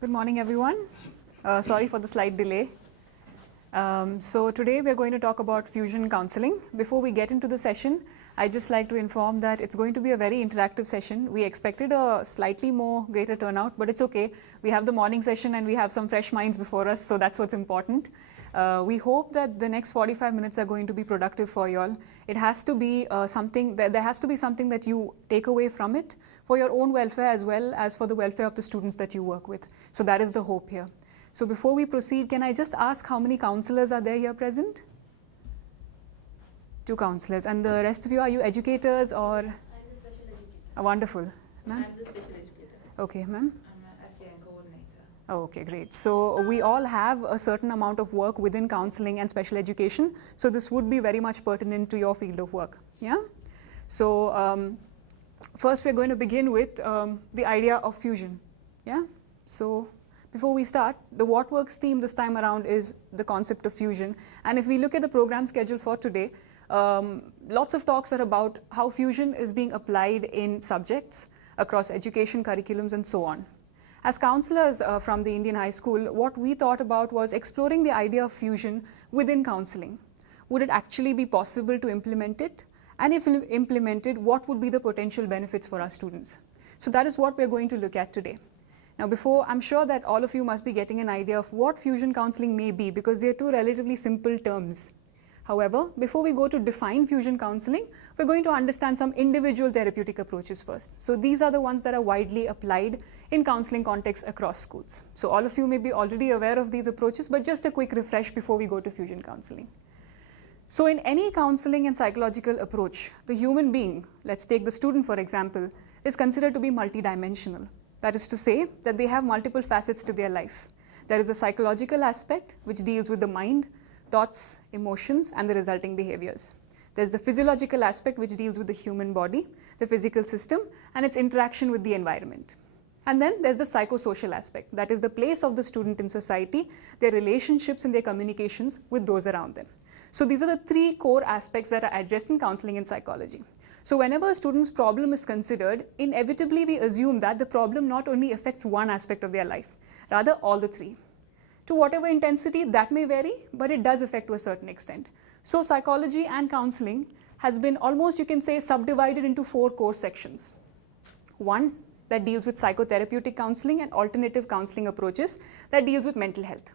Good morning, everyone. Sorry for the slight delay. So today we're going to talk about fusion counseling. Before we get into the session, I'd just like to inform that it's going to be a very interactive session. We expected a slightly more greater turnout, but it's okay. We have the morning session and we have some fresh minds before us, so that's what's important. We hope that the next 45 minutes are going to be productive for you all. It has to be there has to be something that you take away from it for your own welfare as well as for the welfare of the students that you work with. So that is the hope here. So before we proceed, can I just ask how many counselors are there here present? 2 counselors. And the rest of you, are you educators or? I'm the special educator. Wonderful. I'm the special educator. Okay, ma'am. I'm an SEN coordinator. Oh, okay, great. So we all have a certain amount of work within counseling and special education. So this would be very much pertinent to your field of work. Yeah? So first we're going to begin with the idea of fusion. Yeah? So before we start, the What Works theme this time around is the concept of fusion. And if we look at the program schedule for today, lots of talks are about how fusion is being applied in subjects across education, curriculums, and so on. As counselors from the Indian high school, what we thought about was exploring the idea of fusion within counseling. Would it actually be possible to implement it? And if implemented, what would be the potential benefits for our students? So that is what we're going to look at today. Now I'm sure that all of you must be getting an idea of what fusion counseling may be, because they are 2 relatively simple terms. However, before we go to define fusion counseling, we're going to understand some individual therapeutic approaches first. So these are the ones that are widely applied in counseling contexts across schools. So all of you may be already aware of these approaches, but just a quick refresh before we go to fusion counseling. So in any counseling and psychological approach, the human being, let's take the student for example, is considered to be multidimensional. That is to say that they have multiple facets to their life. There is a psychological aspect which deals with the mind, thoughts, emotions, and the resulting behaviors. There's the physiological aspect which deals with the human body, the physical system, and its interaction with the environment. And then there's the psychosocial aspect, that is the place of the student in society, their relationships and their communications with those around them. So these are the 3 core aspects that are addressed in counseling and psychology. So whenever a student's problem is considered, inevitably we assume that the problem not only affects one aspect of their life, rather all the 3. To whatever intensity that may vary, but it does affect to a certain extent. So psychology and counseling has been almost, you can say, subdivided into 4 core sections. 1 that deals with psychotherapeutic counseling and alternative counseling approaches that deals with mental health.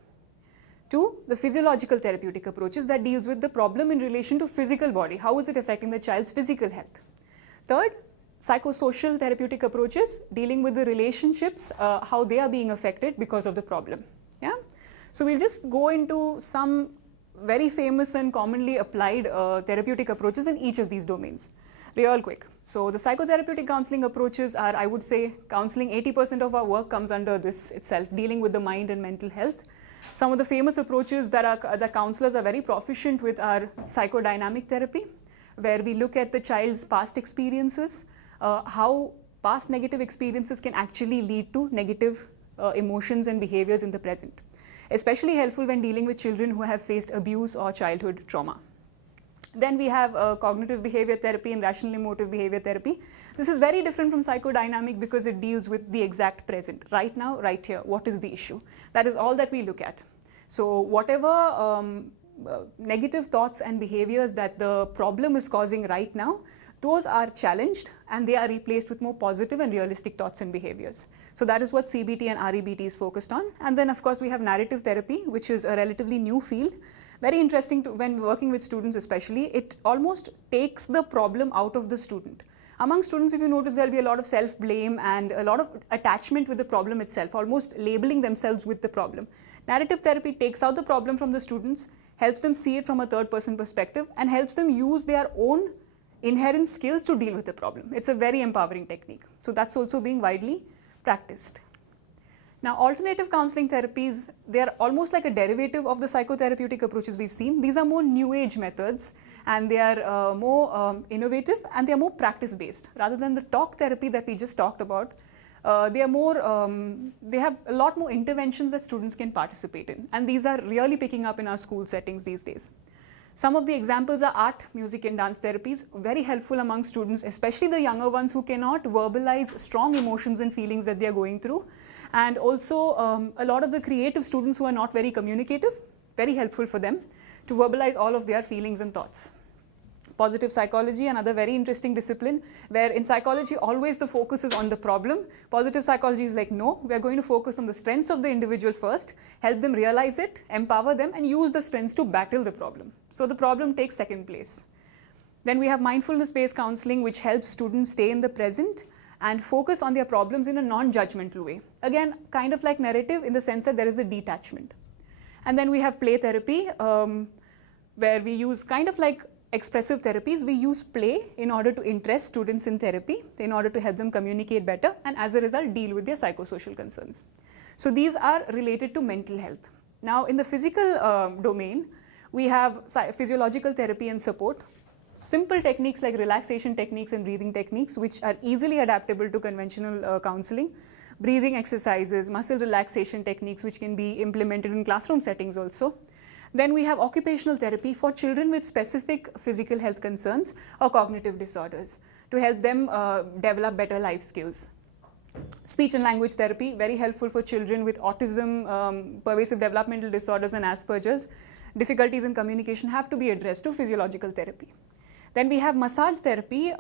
2, the physiological therapeutic approaches that deals with the problem in relation to physical body. How is it affecting the child's physical health? 3rd, psychosocial therapeutic approaches dealing with the relationships, how they are being affected because of the problem. Yeah? So we'll just go into some very famous and commonly applied therapeutic approaches in each of these domains, real quick. So the psychotherapeutic counseling approaches are, I would say, counseling 80% of our work comes under this itself, dealing with the mind and mental health. Some of the famous approaches that counselors are very proficient with are psychodynamic therapy, where we look at the child's past experiences, how past negative experiences can actually lead to negative emotions and behaviors in the present. Especially helpful when dealing with children who have faced abuse or childhood trauma. Then we have cognitive behavior therapy and rational emotive behavior therapy. This is very different from psychodynamic because it deals with the exact present, right now, right here. What is the issue? That is all that we look at. So whatever negative thoughts and behaviors that the problem is causing right now, those are challenged and they are replaced with more positive and realistic thoughts and behaviors. So that is what CBT and REBT is focused on. And then of course we have narrative therapy, which is a relatively new field. Very interesting when working with students especially. It almost takes the problem out of the student. Among students, if you notice, there'll be a lot of self-blame and a lot of attachment with the problem itself, almost labeling themselves with the problem. Narrative therapy takes out the problem from the students, helps them see it from a 3rd-person perspective, and helps them use their own inherent skills to deal with the problem. It's a very empowering technique. So that's also being widely practiced. Now, alternative counseling therapies, they are almost like a derivative of the psychotherapeutic approaches we've seen. These are more new age methods and they are more innovative and they are more practice-based. Rather than the talk therapy that we just talked about, they have a lot more interventions that students can participate in. And these are really picking up in our school settings these days. Some of the examples are art, music and dance therapies, very helpful among students, especially the younger ones who cannot verbalize strong emotions and feelings that they are going through. And also a lot of the creative students who are not very communicative, very helpful for them to verbalize all of their feelings and thoughts. Positive psychology, another very interesting discipline, where in psychology always the focus is on the problem. Positive psychology is like, no, we are going to focus on the strengths of the individual first, help them realize it, empower them, and use the strengths to battle the problem. So the problem takes second place. Then we have mindfulness-based counseling, which helps students stay in the present and focus on their problems in a non-judgmental way. Again, kind of like narrative in the sense that there is a detachment. And then we have play therapy, where we use kind of like expressive therapies. We use play in order to interest students in therapy, in order to help them communicate better, and as a result deal with their psychosocial concerns. So these are related to mental health. Now in the physical domain, we have physiological therapy and support. Simple techniques like relaxation techniques and breathing techniques, which are easily adaptable to conventional counseling. Breathing exercises, muscle relaxation techniques, which can be implemented in classroom settings also. Then we have occupational therapy for children with specific physical health concerns or cognitive disorders to help them develop better life skills. Speech and language therapy, very helpful for children with autism, pervasive developmental disorders and Asperger's. Difficulties in communication have to be addressed to physiological therapy. Then we have massage therapy.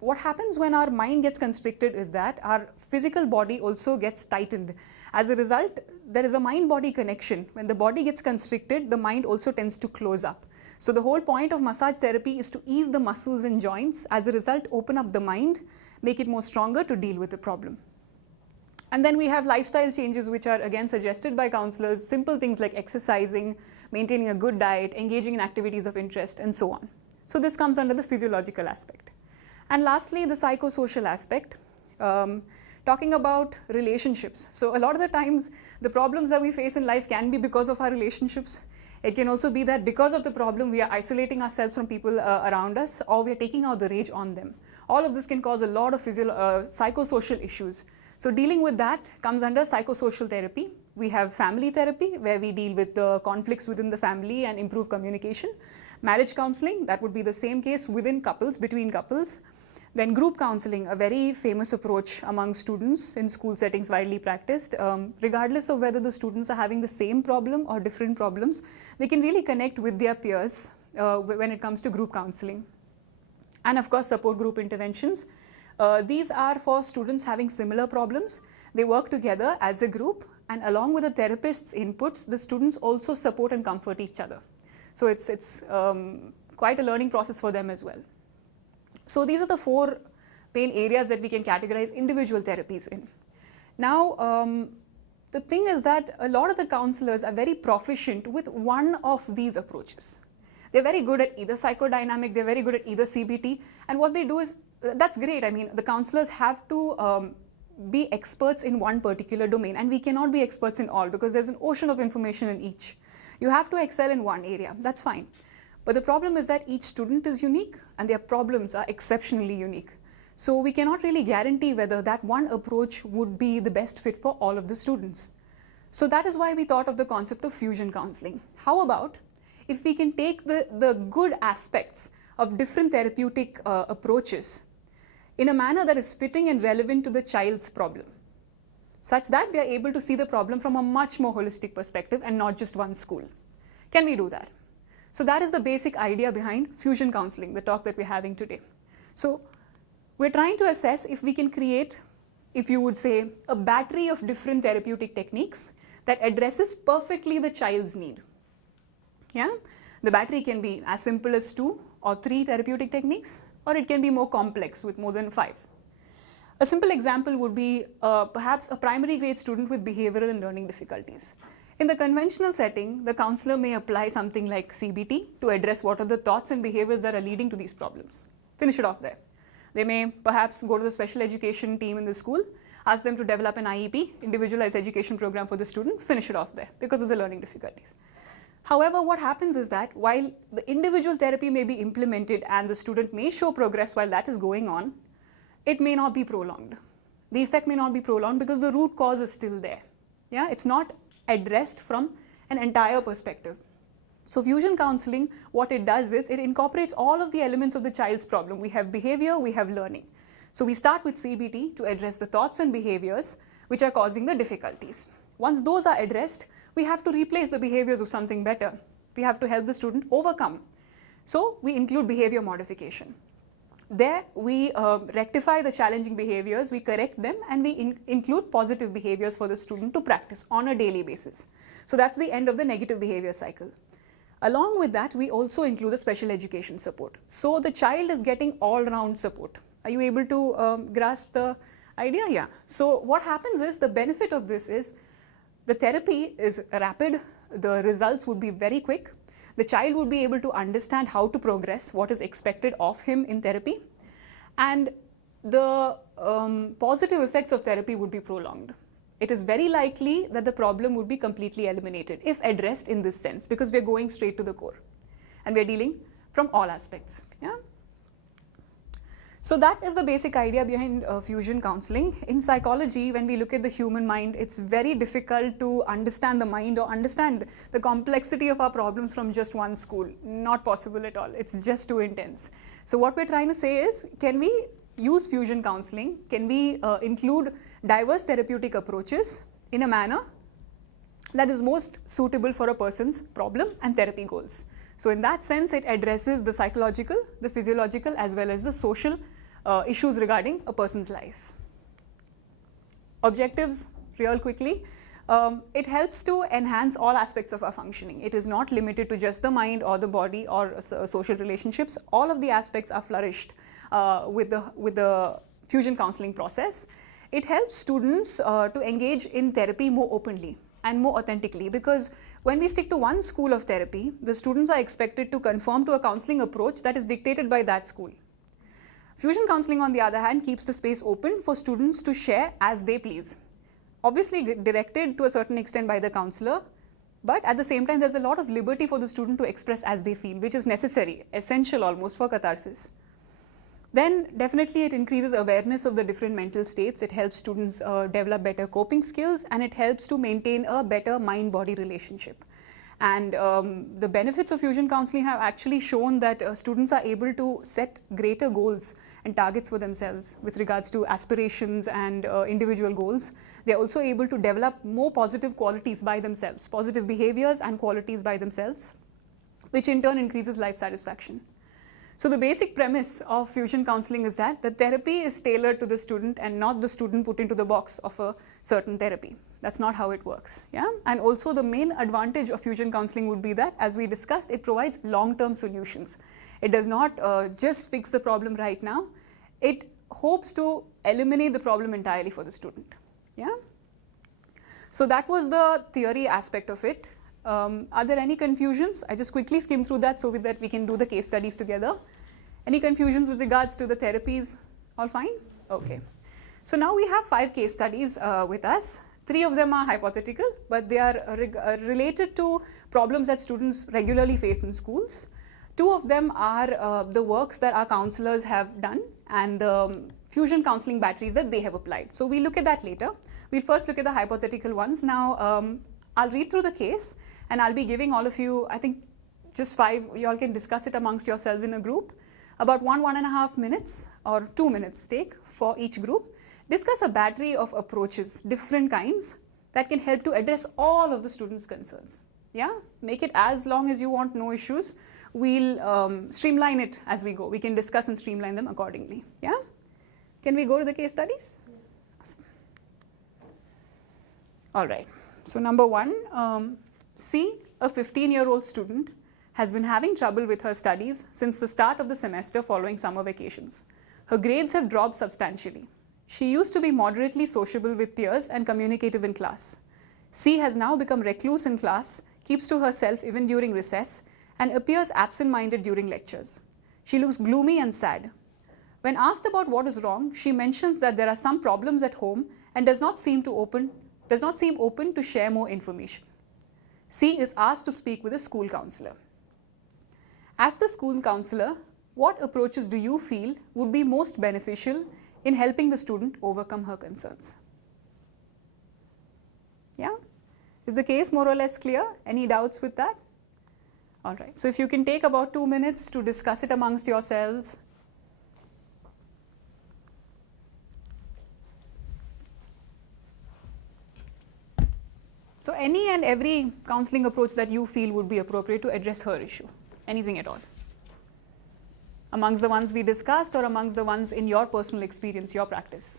What happens when our mind gets constricted is that our physical body also gets tightened. As a result, there is a mind-body connection. When the body gets constricted, the mind also tends to close up. So the whole point of massage therapy is to ease the muscles and joints. As a result, open up the mind, make it more stronger to deal with the problem. And then we have lifestyle changes, which are again suggested by counselors, simple things like exercising, maintaining a good diet, engaging in activities of interest, and so on. So this comes under the physiological aspect. And lastly, the psychosocial aspect, talking about relationships. So a lot of the times, the problems that we face in life can be because of our relationships. It can also be that because of the problem, we are isolating ourselves from people around us, or we are taking out the rage on them. All of this can cause a lot of psychosocial issues. So dealing with that comes under psychosocial therapy. We have family therapy, where we deal with the conflicts within the family and improve communication. Marriage counseling, that would be the same case within couples, between couples. Then group counseling, a very famous approach among students in school settings, widely practiced. Regardless of whether the students are having the same problem or different problems, they can really connect with their peers when it comes to group counseling. And of course, support group interventions. These are for students having similar problems. They work together as a group, and along with the therapist's inputs, the students also support and comfort each other. So it's quite a learning process for them as well. So these are the four main areas that we can categorize individual therapies in. Now, the thing is that a lot of the counselors are very proficient with one of these approaches. They're very good at either psychodynamic, they're very good at either CBT, and what they do is, that's great. I mean, the counselors have to be experts in one particular domain, and we cannot be experts in all because there's an ocean of information in each. You have to excel in one area, that's fine. But the problem is that each student is unique and their problems are exceptionally unique. So we cannot really guarantee whether that one approach would be the best fit for all of the students. So that is why we thought of the concept of fusion counseling. How about if we can take the good aspects of different therapeutic approaches in a manner that is fitting and relevant to the child's problem, such that we are able to see the problem from a much more holistic perspective and not just one school. Can we do that? So that is the basic idea behind fusion counseling, the talk that we're having today. So we're trying to assess if we can create, if you would say, a battery of different therapeutic techniques that addresses perfectly the child's need. Yeah? The battery can be as simple as 2 or 3 therapeutic techniques, or it can be more complex with more than 5. A simple example would be perhaps a primary grade student with behavioral and learning difficulties. In the conventional setting, the counselor may apply something like CBT to address what are the thoughts and behaviors that are leading to these problems. Finish it off there. They may perhaps go to the special education team in the school, ask them to develop an IEP, individualized education program for the student, finish it off there because of the learning difficulties. However, what happens is that while the individual therapy may be implemented and the student may show progress while that is going on, it may not be prolonged. The effect may not be prolonged because the root cause is still there. Yeah? It's not addressed from an entire perspective. So fusion counseling, what it does is it incorporates all of the elements of the child's problem. We have behavior, we have learning. So we start with CBT to address the thoughts and behaviors, which are causing the difficulties. Once those are addressed, we have to replace the behaviors with something better. We have to help the student overcome. So we include behavior modification. There we rectify the challenging behaviors, we correct them, and we include positive behaviors for the student to practice on a daily basis. So that's the end of the negative behavior cycle. Along with that, we also include the special education support. So the child is getting all-round support. Are you able to grasp the idea? Yeah. So what happens is, the benefit of this is, the therapy is rapid, the results would be very quick. The child would be able to understand how to progress, what is expected of him in therapy, and the positive effects of therapy would be prolonged. It is very likely that the problem would be completely eliminated if addressed in this sense, because we're going straight to the core and we're dealing from all aspects. Yeah? So that is the basic idea behind fusion counseling. In psychology, when we look at the human mind, it's very difficult to understand the mind or understand the complexity of our problems from just one school. Not possible at all. It's just too intense. So what we're trying to say is, can we use fusion counseling? Can we include diverse therapeutic approaches in a manner that is most suitable for a person's problem and therapy goals? So in that sense, it addresses the psychological, the physiological, as well as the social issues regarding a person's life. Objectives, real quickly. It helps to enhance all aspects of our functioning. It is not limited to just the mind or the body or social relationships. All of the aspects are flourished with the fusion counseling process. It helps students to engage in therapy more openly and more authentically, because when we stick to one school of therapy, the students are expected to conform to a counseling approach that is dictated by that school. Fusion counseling, on the other hand, keeps the space open for students to share as they please. Obviously directed to a certain extent by the counselor, but at the same time there's a lot of liberty for the student to express as they feel, which is necessary, essential almost for catharsis. Then definitely it increases awareness of the different mental states. It helps students develop better coping skills, and it helps to maintain a better mind-body relationship. And the benefits of fusion counseling have actually shown that students are able to set greater goals and targets for themselves with regards to aspirations and individual goals. They're also able to develop more positive qualities by themselves, positive behaviors and qualities by themselves, which in turn increases life satisfaction. So the basic premise of fusion counseling is that the therapy is tailored to the student and not the student put into the box of a certain therapy. That's not how it works. Yeah? And also the main advantage of fusion counseling would be that, as we discussed, it provides long-term solutions. It does not just fix the problem right now. It hopes to eliminate the problem entirely for the student. Yeah? So that was the theory aspect of it. Are there any confusions? I just quickly skim through that so that we can do the case studies together. Any confusions with regards to the therapies? All fine? Okay. So now we have 5 case studies with us. 3 of them are hypothetical, but they are related to problems that students regularly face in schools. 2 of them are the works that our counselors have done and the fusion counseling batteries that they have applied. So we'll look at that later. We'll first look at the hypothetical ones. Now, I'll read through the case and I'll be giving all of you, I think just 5, you all can discuss it amongst yourselves in a group. About 1.5 minutes or 2 minutes take for each group. Discuss a battery of approaches, different kinds, that can help to address all of the students' concerns. Yeah, make it as long as you want, no issues. We'll streamline it as we go. We can discuss and streamline them accordingly. Yeah, can we go to the case studies? Yeah. Awesome. All right. So number 1, C, a 15-year-old student, has been having trouble with her studies since the start of the semester following summer vacations. Her grades have dropped substantially. She used to be moderately sociable with peers and communicative in class. C has now become recluse in class, keeps to herself even during recess, and appears absent-minded during lectures. She looks gloomy and sad. When asked about what is wrong, she mentions that there are some problems at home and does not seem open to share more information. C is asked to speak with a school counselor. As the school counselor, what approaches do you feel would be most beneficial in helping the student overcome her concerns? Yeah? Is the case more or less clear? Any doubts with that? All right. So if you can take about 2 minutes to discuss it amongst yourselves. So any and every counseling approach that you feel would be appropriate to address her issue, anything at all. Amongst the ones we discussed or amongst the ones in your personal experience, your practice.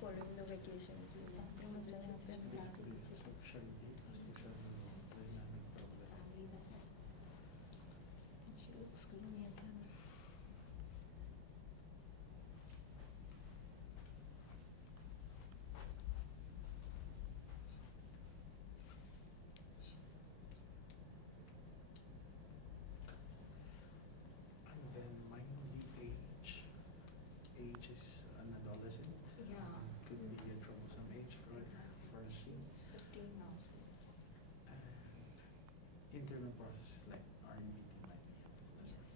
Following the vacations. And then mine would be age. Age is an adolescent. Yeah. Could be a troublesome age for a scene. 15 now. And internal process like RMBT might be as well.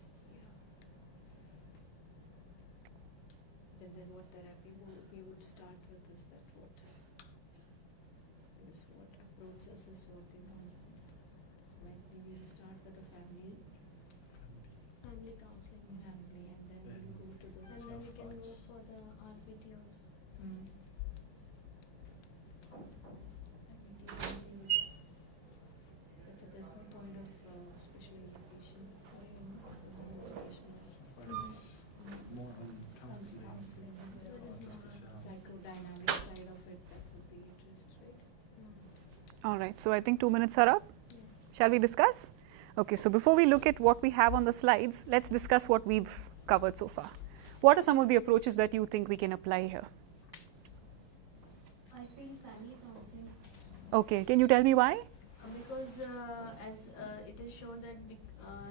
And then what therapy we would start with is that what approaches is working on. So maybe we'll start with the family Family counseling. and then Then we'll go to the And then we can go Self-thoughts. for the RPT also. That's there's no point of special education. More on counseling. Psychodynamic side of it, that would be interesting, right? All right, so I think 2 minutes are up. Shall we discuss? Okay, so before we look at what we have on the slides, let's discuss what we've covered so far. What are some of the approaches that you think we can apply here? I feel family counseling Okay, can you tell me why? because as it is shown that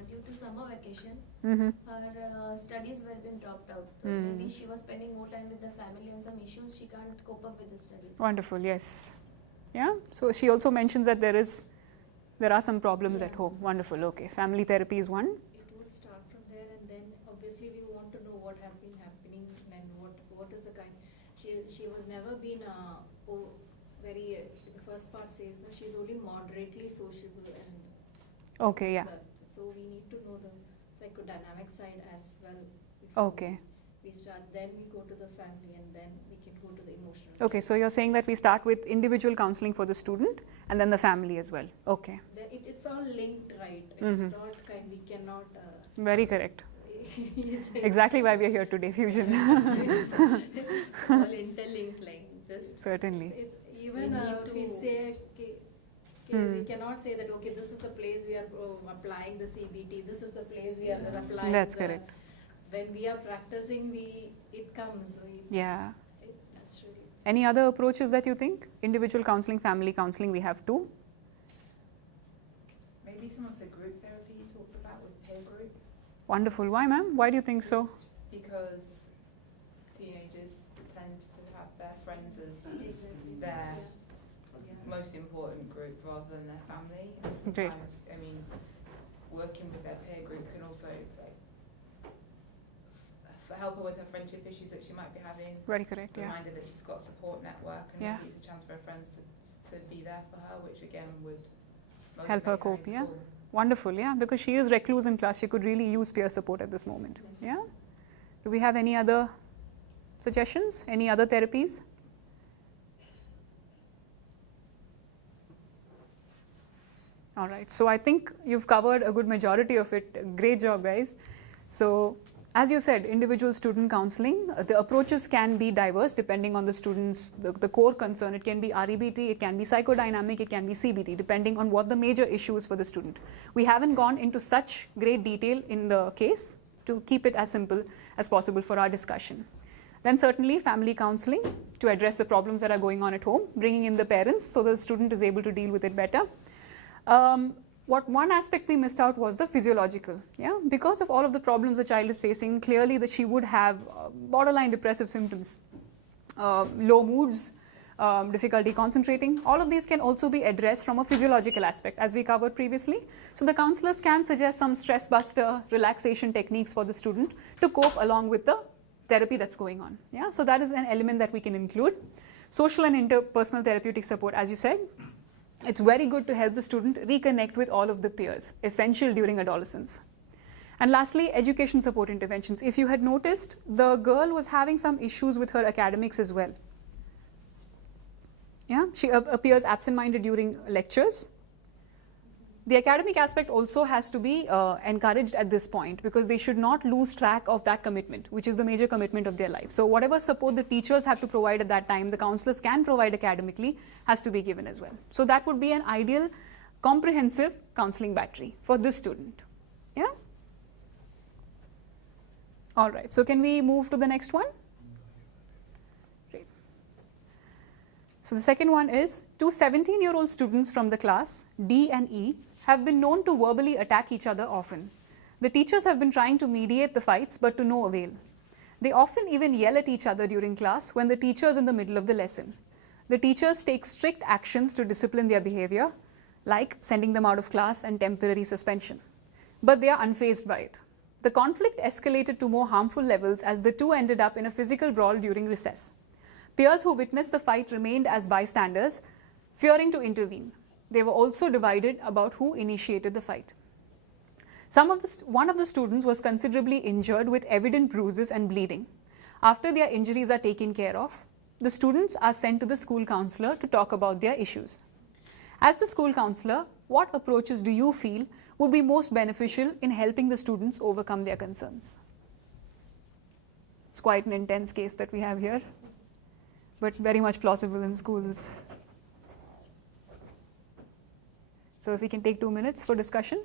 due to summer vacation, Mm-hmm. her studies were been dropped out. So Mm. maybe she was spending more time with the family and some issues she can't cope up with the studies. Wonderful, yes. Yeah, so she also mentions that there are some problems at Yeah. home. Wonderful, okay. Family therapy is one. It would start from there, and then obviously we want to know what have been happening and what is the kind. She was never been very the first part says no, she's only moderately sociable and Okay, yeah. so we need to know the psychodynamic side as well. before Okay. We start, then we go to the family, and then we can go to the emotional. Okay, so you're saying that we start with individual counseling for the student and then the family as well. Okay, It's all linked, right? Mhm. It's not kind. We cannot. very correct. It's Exactly why we're here today, Fusion. It's all interlinked, like just. Certainly. It's even We need if we to- say, okay, Hmm. we cannot say that, okay, this is a place we are applying the CBT, this is the place we are Yeah. applying. That's the- correct. When we are practicing, it comes. Yeah. That's really. Any other approaches that you think? Individual counseling, family counseling, we have two. Maybe some of the group therapy you talked about with peer group. Wonderful. Why, ma'am? Why do you think so? Just because teenagers tend to have their friends as their most important group rather than their family. And Great. sometimes, I mean, working with their peer group can also help her with her friendship issues that she might be having. Very correct, yeah. Remind her that she's got a support network, and Yeah. maybe it's a chance for her friends to be there for her, which again would Help her motivate cope, in yeah. school. Wonderful, yeah, because she is recluse in class. She could really use peer support at this moment. Yeah? Do we have any other suggestions? Any other therapies? All right, so I think you've covered a good majority of it. Great job, guys. So, as you said, individual student counseling, the approaches can be diverse depending on the student's, the core concern. It can be REBT, it can be psychodynamic, it can be CBT, depending on what the major issue is for the student. We haven't gone into such great detail in the case to keep it as simple as possible for our discussion. Then certainly family counseling to address the problems that are going on at home, bringing in the parents so the student is able to deal with it better. What one aspect we missed out was the physiological. Yeah, because of all of the problems the child is facing, clearly that she would have borderline depressive symptoms, low moods, difficulty concentrating. All of these can also be addressed from a physiological aspect, as we covered previously. So the counselors can suggest some stress buster, relaxation techniques for the student to cope along with the therapy that's going on. Yeah, so that is an element that we can include. Social and interpersonal therapeutic support, as you said, it's very good to help the student reconnect with all of the peers, essential during adolescence. And lastly, education support interventions. If you had noticed, the girl was having some issues with her academics as well. Yeah, she appears absent-minded during lectures. The academic aspect also has to be encouraged at this point, because they should not lose track of that commitment, which is the major commitment of their life. So whatever support the teachers have to provide at that time, the counselors can provide academically, has to be given as well. So that would be an ideal comprehensive counseling battery for this student. Yeah? All right, so can we move to the next one? Great. So the second one is, two 17-year-old students from the class D and E have been known to verbally attack each other often. The teachers have been trying to mediate the fights, but to no avail. They often even yell at each other during class when the teacher is in the middle of the lesson. The teachers take strict actions to discipline their behavior, like sending them out of class and temporary suspension. But they are unfazed by it. The conflict escalated to more harmful levels as the two ended up in a physical brawl during recess. Peers who witnessed the fight remained as bystanders, fearing to intervene. They were also divided about who initiated the fight. One of the students was considerably injured with evident bruises and bleeding. After their injuries are taken care of, the students are sent to the school counselor to talk about their issues. As the school counselor, what approaches do you feel would be most beneficial in helping the students overcome their concerns? It's quite an intense case that we have here, but very much plausible in schools. So if we can take 2 minutes for discussion.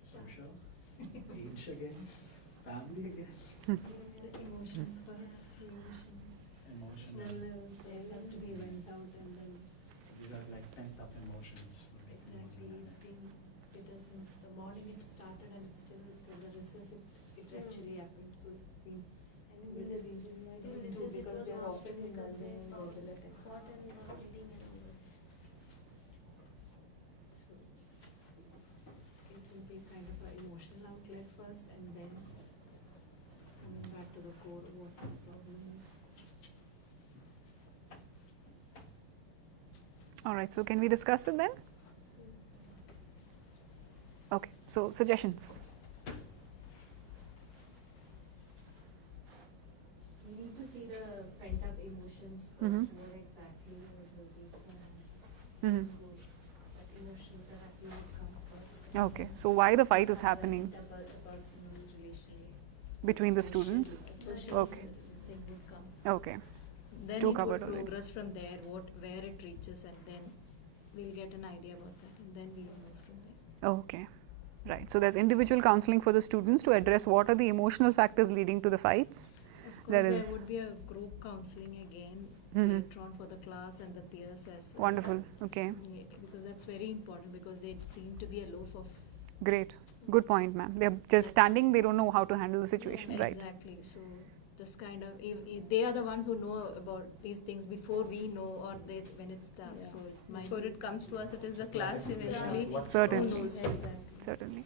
Social, age again, family again, Emotions first, emotional emotional. levels has to be went out, and then So these are like pent up emotions. exactly it doesn't, the morning it started and it's still till the recess it actually happened. So we, maybe the reason why Till these recess two, it because was they are lost often in because they learning fought verbal attacks. and not reading and all that. So it will be kind of an emotional outlet first, and then coming back to the core of what the problem is. All right, so can we discuss it then? Okay, so suggestions. We need to see the pent up emotions first, Mhm. what exactly was the reason, Mhm. that emotional therapy would come first. Okay, so why the fight is Have happening the personal relation. between the social- students? social Okay. this thing would come. Okay, Then Two it covered would already. progress from there, where it reaches, and then we'll get an idea about that, and then we'll move from there. okay, right. So there's individual counseling for the students to address what are the emotional factors leading to the fights. Of There course, is- there would be a group counseling again Mhm. later on for the class and the peers as well. Wonderful, okay, Yeah, because that's very important, because they seem to be aloof of. great. Good point, ma'am. They're just standing, they don't know how to handle the situation, right? Exactly, so this kind of, if they are the ones who know about these things before we know, or when it starts, Yeah. so it might Before be. it comes to us, it is the class eventually. Certainly. Who knows? Exactly. Certainly.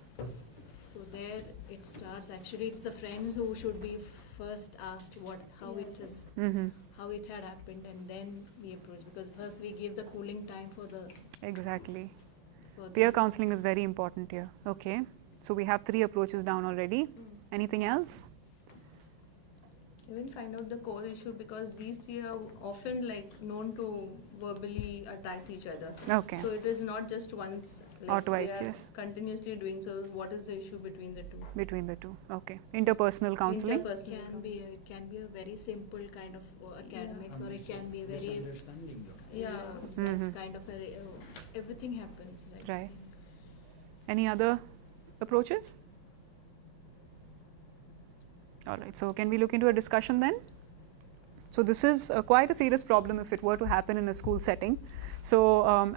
So there it starts, actually it's the friends who should be first asked how it is, Mm-hmm. how it had happened, and then we approach, because first we give the cooling time for the Exactly. for Peer them. counseling is very important here. Okay. So we have 3 approaches down already. Anything else? Even find out the core issue, because these three are often like known to verbally attack each other. Okay. So it is not just once, like Or twice, they are yes. continuously doing. So what is the issue between the two? Between the 2. Okay. Interpersonal counseling. Interpersonal It can be a very simple kind of academics, And or it it's can be very misunderstanding though. Yeah. that's Mhm. kind of a everything happens. Right. Any other approaches? All right, so can we look into a discussion then? So this is quite a serious problem if it were to happen in a school setting. So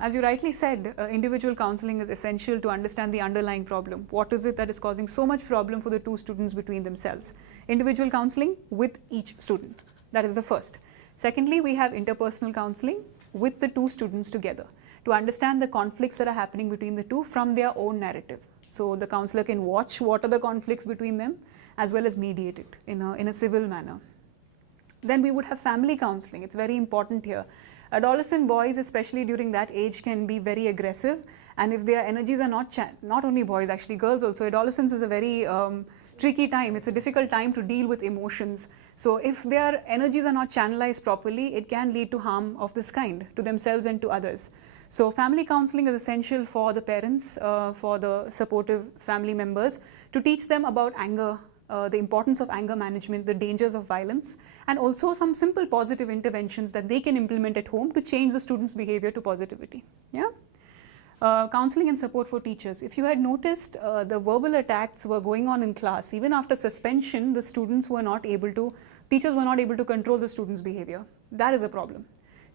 as you rightly said, individual counseling is essential to understand the underlying problem. What is it that is causing so much problem for the 2 students between themselves? Individual counseling with each student. That is the first. Secondly, we have interpersonal counseling with the 2 students together to understand the conflicts that are happening between the 2 from their own narrative. So the counselor can watch what are the conflicts between them, as well as mediate it in a civil manner. Then we would have family counseling. It's very important here. Adolescent boys, especially during that age, can be very aggressive, and if their energies are not only boys, actually girls also, adolescence is a very tricky time. It's a difficult time to deal with emotions. So if their energies are not channelized properly, it can lead to harm of this kind to themselves and to others. So family counseling is essential for the parents, for the supportive family members, to teach them about anger, the importance of anger management, the dangers of violence, and also some simple positive interventions that they can implement at home to change the student's behavior to positivity. Yeah? Counseling and support for teachers. If you had noticed, the verbal attacks were going on in class. Even after suspension, the teachers were not able to control the students' behavior. That is a problem.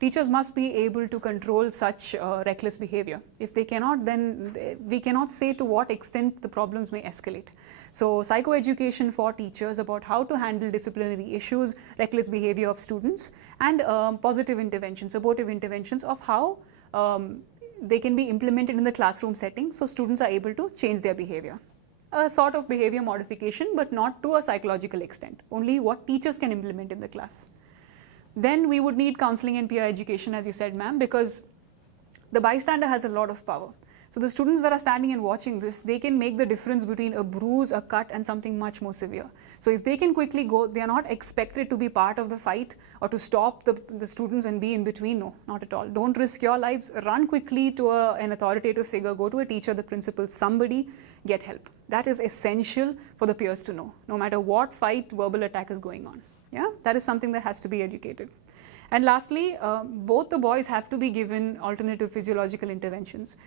Teachers must be able to control such reckless behavior. If they cannot, then we cannot say to what extent the problems may escalate. So psychoeducation for teachers about how to handle disciplinary issues, reckless behavior of students, and positive interventions, supportive interventions of how they can be implemented in the classroom setting so students are able to change their behavior. A sort of behavior modification, but not to a psychological extent, only what teachers can implement in the class. Then we would need counseling and peer education, as you said, ma'am, because the bystander has a lot of power. So the students that are standing and watching this, they can make the difference between a bruise, a cut, and something much more severe. So if they can quickly go, they are not expected to be part of the fight or to stop the students and be in between. No, not at all. Don't risk your lives. Run quickly to an authoritative figure, go to a teacher, the principal, somebody, get help. That is essential for the peers to know, no matter what fight, verbal attack is going on. Yeah, that is something that has to be educated. And lastly, both the boys have to be given alternative physiological interventions,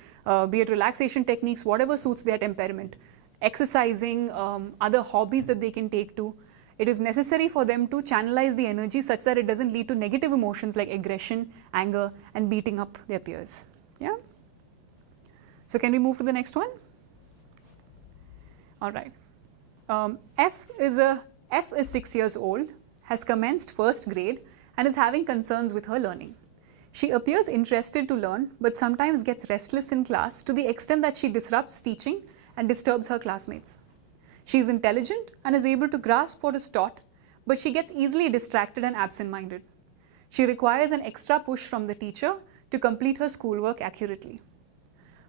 be it relaxation techniques, whatever suits their temperament, exercising, other hobbies that they can take to. It is necessary for them to channelize the energy such that it doesn't lead to negative emotions like aggression, anger, and beating up their peers. Yeah? So can we move to the next one? All right. F is 6 years old, has commenced first grade, and is having concerns with her learning. She appears interested to learn, but sometimes gets restless in class to the extent that she disrupts teaching and disturbs her classmates. She is intelligent and is able to grasp what is taught, but she gets easily distracted and absent-minded. She requires an extra push from the teacher to complete her schoolwork accurately.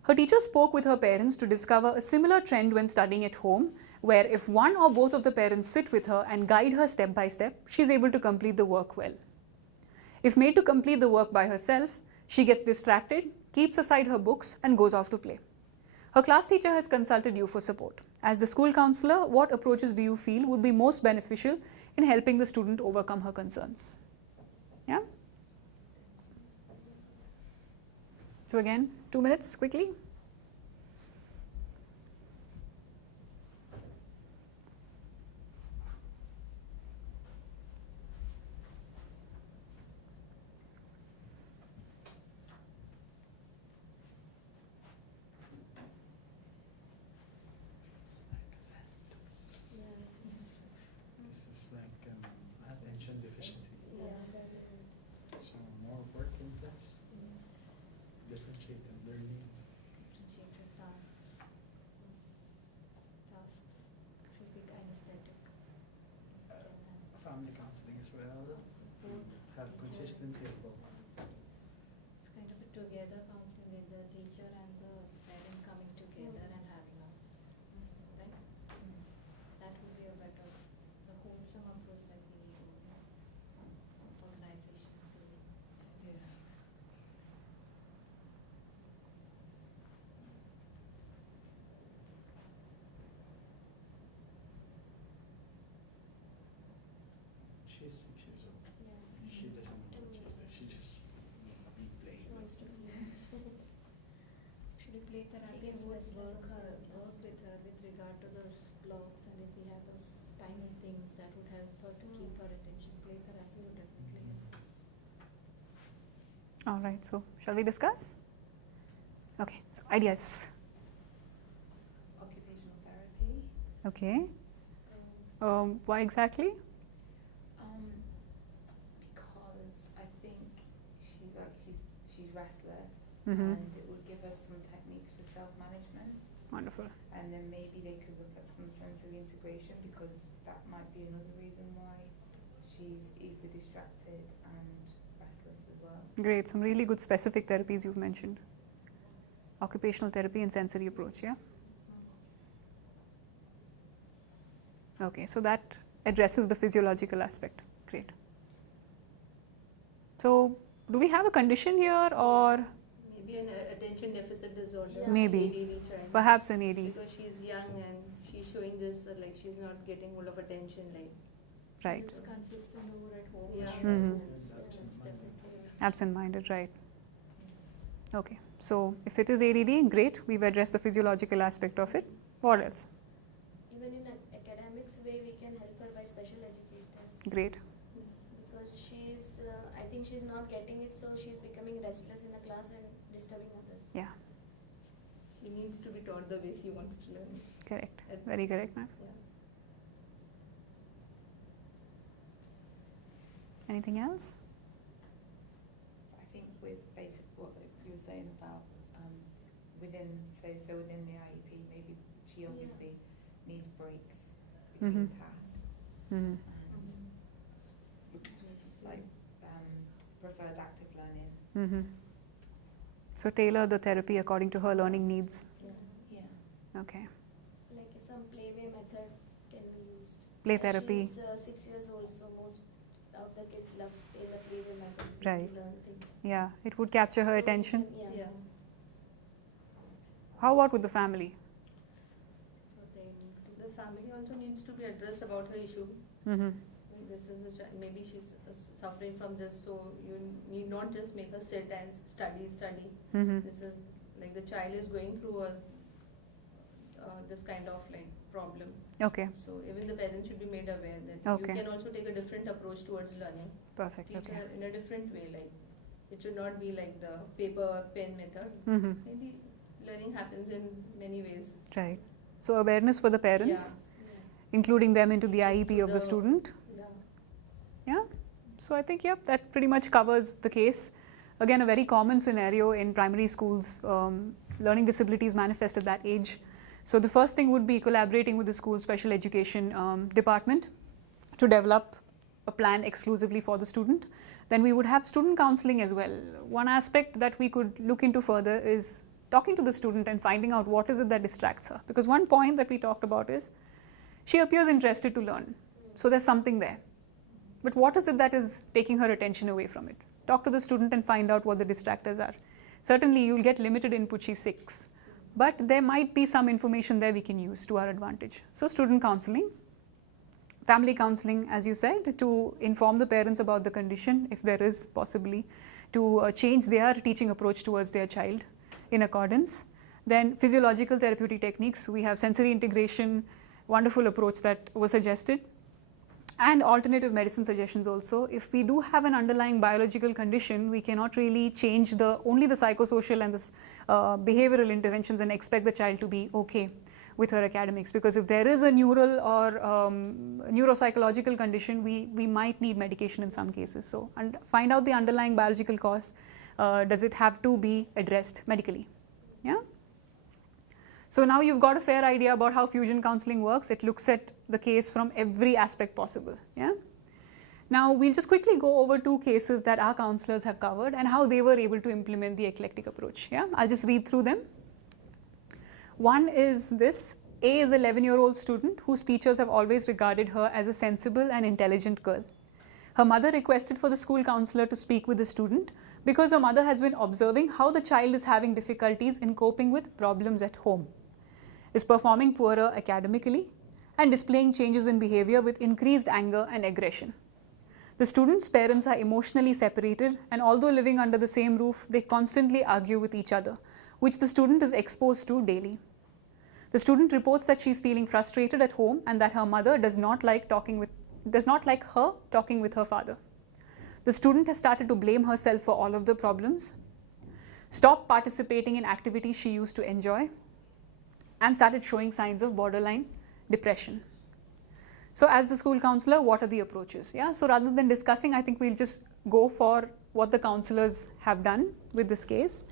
Her teacher spoke with her parents to discover a similar trend when studying at home, where if one or both of the parents sit with her and guide her step by step, she is able to complete the work well. If made to complete the work by herself, she gets distracted, keeps aside her books, and goes off to play. Her class teacher has consulted you for support. As the school counselor, what approaches do you feel would be most beneficial in helping the student overcome her concerns? Yeah? So again, 2 minutes, quickly. This is like attention deficiency. So more work in class, differentiated learning. Differentiated tasks should be kinesthetic. Family counseling as well. Have consistency of both. It's kind of a together counseling with the teacher and the parent. She's 6 years old. Yeah. She doesn't know what she's doing. She just be playing. She wants to play. Actually, play therapy gets would restless work also in work class. with her with regard to those blocks, and if we have those tiny things that would help her to keep her attention. Play therapy would definitely help. All right, so shall we discuss? Okay, so ideas. Occupational therapy. Okay. Why exactly? Because I think she's restless, Mhm. and it would give us some techniques for self-management, Wonderful. and then maybe they could look at some sensory integration, because that might be another reason why she's easily distracted and restless as well. Great, some really good specific therapies you've mentioned. Occupational therapy and sensory approach, yeah? Okay, so that addresses the physiological aspect. Great. So, do we have a condition here or Maybe an attention deficit disorder. Maybe. ADD child. perhaps an AD? Because she's young and she's showing this, like she's not getting full of attention, like. Right. It's consistent over at home. Yeah. She Mhm. was- so it's definitely. Absent-minded, right. Okay, so if it is ADD, great, we've addressed the physiological aspect of it. What else? Even in academics way, we can help her by special educators. Great. Because she's, I think she's not getting it, so she's becoming restless in a class and disturbing others. Yeah, She needs to be taught the way she wants to learn. correct. At- Very correct, ma'am. Yeah. Anything else? I think with basic what you were saying about within within the IEP, maybe she Yeah. obviously needs breaks between tasks, Mhm. and like prefers active learning. Mhm. So tailor the therapy according to her learning needs. Yeah. Yeah. Okay. Like some playway method can be used. Play therapy. She's 6 years old, so most of the kids love in the playway method Right. to learn things. Yeah, it would capture her So we attention. can- Yeah. How about with the family? So the family also needs to be addressed about her issue. Mm-hmm. This is a child, maybe she's suffering from this, so you need not just make her sit and study. Mm-hmm. This is like the child is going through this kind of like problem. Okay, So even the parents should be made aware that Okay. you can also take a different approach towards learning. perfect. Teach Okay. her in a different way, like it should not be like the paper pen method. Mm-hmm. Maybe learning happens in many ways. Right. So awareness for the parents, including them into the IEP of the student. Yeah. Yeah. So I think, yep, that pretty much covers the case. Again, a very common scenario in primary schools, learning disabilities manifest at that age. So the first thing would be collaborating with the school special education department to develop a plan exclusively for the student. Then we would have student counseling as well. One aspect that we could look into further is talking to the student and finding out what is it that distracts her. Because one point that we talked about is she appears interested to learn. So there's something there. But what is it that is taking her attention away from it? Talk to the student and find out what the distractors are. Certainly you'll get limited input, she's 6. But there might be some information there we can use to our advantage. So student counseling, family counseling, as you said, to inform the parents about the condition, if there is possibly, to change their teaching approach towards their child in accordance. Then physiological therapeutic techniques, we have sensory integration, wonderful approach that was suggested. And alternative medicine suggestions also. If we do have an underlying biological condition, we cannot really change only the psychosocial and the behavioral interventions and expect the child to be okay with her academics. Because if there is a neural or neuropsychological condition, we might need medication in some cases. So find out the underlying biological cause. Does it have to be addressed medically? Yeah. So now you've got a fair idea about how fusion counseling works. It looks at the case from every aspect possible. Yeah. Now we'll just quickly go over 2 cases that our counselors have covered and how they were able to implement the eclectic approach. Yeah. I'll just read through them. One is this. A is an 11-year-old student whose teachers have always regarded her as a sensible and intelligent girl. Her mother requested for the school counselor to speak with the student because her mother has been observing how the child is having difficulties in coping with problems at home, is performing poorer academically, and displaying changes in behavior with increased anger and aggression. The student's parents are emotionally separated, and although living under the same roof, they constantly argue with each other, which the student is exposed to daily. The student reports that she is feeling frustrated at home and that her mother does not like her talking with her father. The student has started to blame herself for all of the problems, stopped participating in activities she used to enjoy, and started showing signs of borderline depression. So as the school counselor, what are the approaches? Yeah, so rather than discussing, I think we'll just go for what the counselors have done with this case.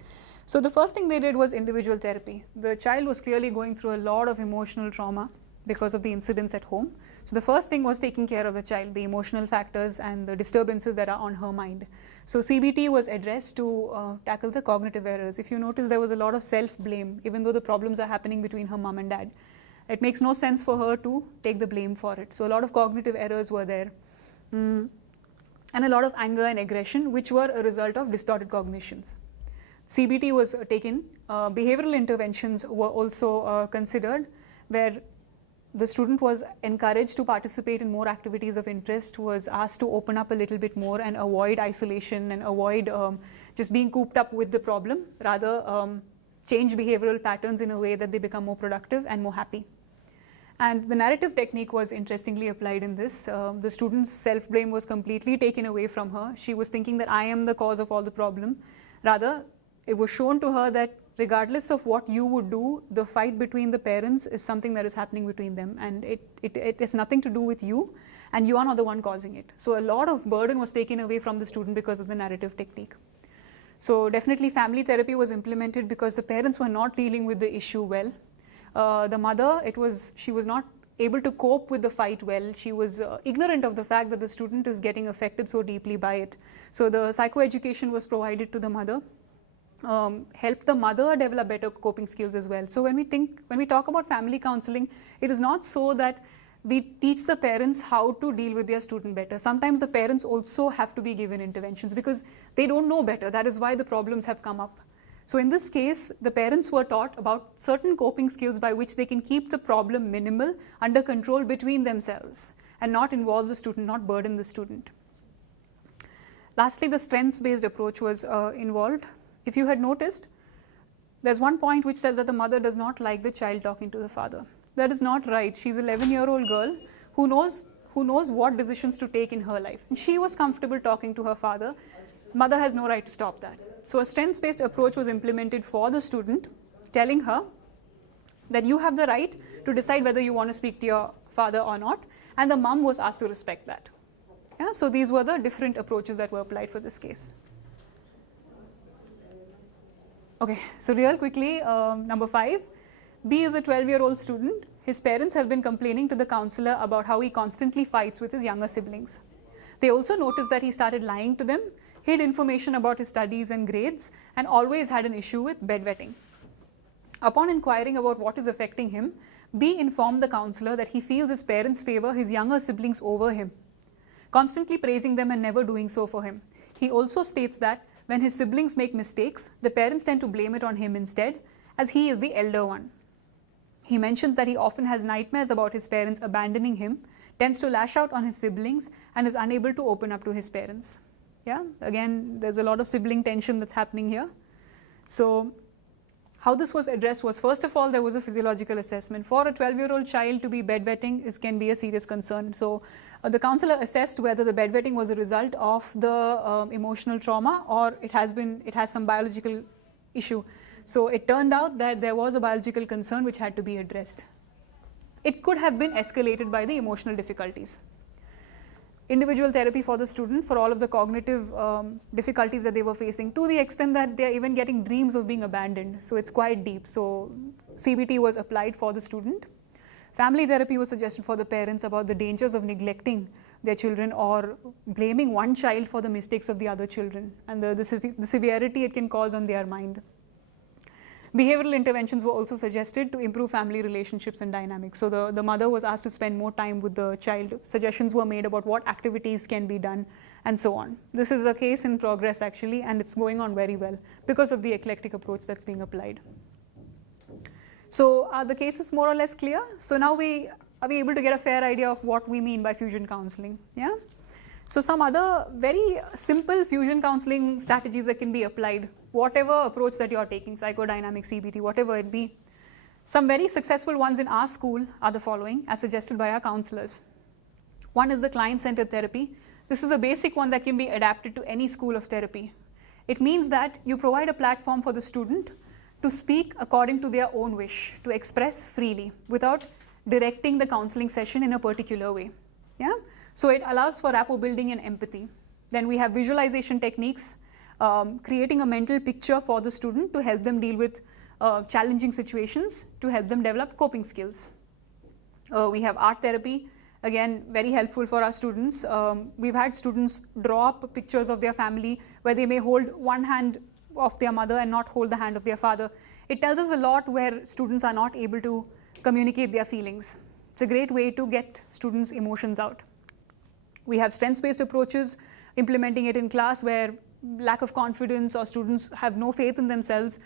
So the first thing they did was individual therapy. The child was clearly going through a lot of emotional trauma because of the incidents at home. So the first thing was taking care of the child, the emotional factors and the disturbances that are on her mind. So CBT was addressed to tackle the cognitive errors. If you notice, there was a lot of self-blame, even though the problems are happening between her mom and dad. It makes no sense for her to take the blame for it. So a lot of cognitive errors were there. And a lot of anger and aggression, which were a result of distorted cognitions. CBT was taken. Behavioral interventions were also considered, where the student was encouraged to participate in more activities of interest, was asked to open up a little bit more and avoid isolation and avoid just being cooped up with the problem, rather change behavioral patterns in a way that they become more productive and more happy. And the narrative technique was interestingly applied in this. The student's self-blame was completely taken away from her. She was thinking that I am the cause of all the problem. Rather, it was shown to her that regardless of what you would do, the fight between the parents is something that is happening between them, and it has nothing to do with you, and you are not the one causing it. So a lot of burden was taken away from the student because of the narrative technique. So definitely family therapy was implemented because the parents were not dealing with the issue well. The mother, she was not able to cope with the fight well. She was ignorant of the fact that the student is getting affected so deeply by it. So the psychoeducation was provided to the mother. Help the mother develop better coping skills as well. So when we talk about family counseling, it is not so that we teach the parents how to deal with their student better. Sometimes the parents also have to be given interventions because they don't know better. That is why the problems have come up. So in this case, the parents were taught about certain coping skills by which they can keep the problem minimal, under control between themselves, and not involve the student, not burden the student. Lastly, the strengths-based approach was involved. If you had noticed, there's one point which says that the mother does not like the child talking to the father. That is not right. She's an 11-year-old girl who knows what decisions to take in her life. And she was comfortable talking to her father. Mother has no right to stop that. So a strengths-based approach was implemented for the student, telling her that you have the right to decide whether you want to speak to your father or not, and the mom was asked to respect that. Yeah, so these were the different approaches that were applied for this case. Okay, so real quickly, number 5, B is a 12-year-old student. His parents have been complaining to the counselor about how he constantly fights with his younger siblings. They also noticed that he started lying to them, hid information about his studies and grades, and always had an issue with bedwetting. Upon inquiring about what is affecting him, B informed the counselor that he feels his parents favor his younger siblings over him, constantly praising them and never doing so for him. He also states that when his siblings make mistakes, the parents tend to blame it on him instead, as he is the elder one. He mentions that he often has nightmares about his parents abandoning him, tends to lash out on his siblings, and is unable to open up to his parents. Yeah, again, there's a lot of sibling tension that's happening here. So how this was addressed was, first of all, there was a physiological assessment. For a 12-year-old child to be bedwetting can be a serious concern. So the counselor assessed whether the bedwetting was a result of the emotional trauma or it has some biological issue. So it turned out that there was a biological concern which had to be addressed. It could have been escalated by the emotional difficulties. Individual therapy for the student for all of the cognitive difficulties that they were facing, to the extent that they are even getting dreams of being abandoned. So it's quite deep. So CBT was applied for the student. Family therapy was suggested for the parents about the dangers of neglecting their children or blaming one child for the mistakes of the other children and the severity it can cause on their mind. Behavioral interventions were also suggested to improve family relationships and dynamics. So the mother was asked to spend more time with the child. Suggestions were made about what activities can be done and so on. This is a case in progress actually, and it's going on very well because of the eclectic approach that's being applied. So are the cases more or less clear? So now are we able to get a fair idea of what we mean by fusion counseling? Yeah? So some other very simple fusion counseling strategies that can be applied, whatever approach that you're taking, psychodynamic, CBT, whatever it be. Some very successful ones in our school are the following, as suggested by our counselors. One is the client-centered therapy. This is a basic one that can be adapted to any school of therapy. It means that you provide a platform for the student to speak according to their own wish, to express freely without directing the counseling session in a particular way. Yeah? So it allows for rapport building and empathy. Then we have visualization techniques, creating a mental picture for the student to help them deal with challenging situations, to help them develop coping skills. We have art therapy, again, very helpful for our students. We've had students draw up pictures of their family where they may hold one hand of their mother and not hold the hand of their father. It tells us a lot where students are not able to communicate their feelings. It's a great way to get students' emotions out. We have strengths-based approaches, implementing it in class where lack of confidence or students have no faith in themselves.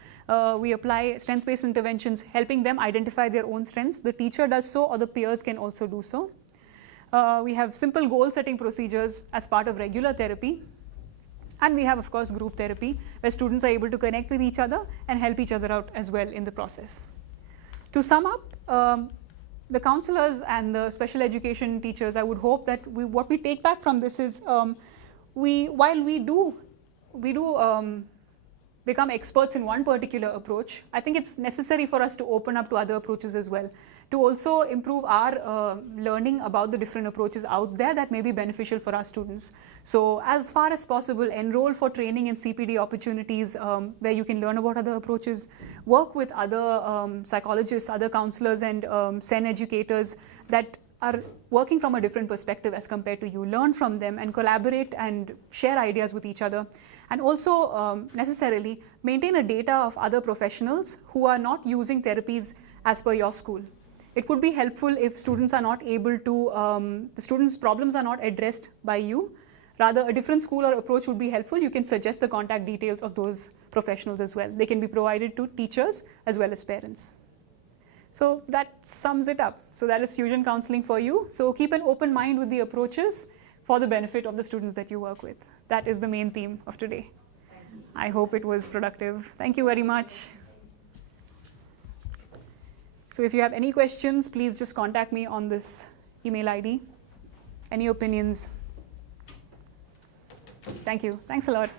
We apply strengths-based interventions, helping them identify their own strengths. The teacher does so, or the peers can also do so. We have simple goal-setting procedures as part of regular therapy. And we have, of course, group therapy, where students are able to connect with each other and help each other out as well in the process. To sum up, the counselors and the special education teachers, I would hope that what we take back from this is, while we do become experts in one particular approach, I think it's necessary for us to open up to other approaches as well, to also improve our learning about the different approaches out there that may be beneficial for our students. So as far as possible, enroll for training in CPD opportunities where you can learn about other approaches, work with other psychologists, other counselors and SEN educators that are working from a different perspective as compared to you. Learn from them and collaborate and share ideas with each other. And also necessarily maintain a data of other professionals who are not using therapies as per your school. It would be helpful if students are not able to, the students' problems are not addressed by you. Rather, a different school or approach would be helpful. You can suggest the contact details of those professionals as well. They can be provided to teachers as well as parents. So that sums it up. So that is fusion counseling for you. So keep an open mind with the approaches for the benefit of the students that you work with. That is the main theme of today. I hope it was productive. Thank you very much. So if you have any questions, please just contact me on this email ID. Any opinions? Thank you. Thanks a lot.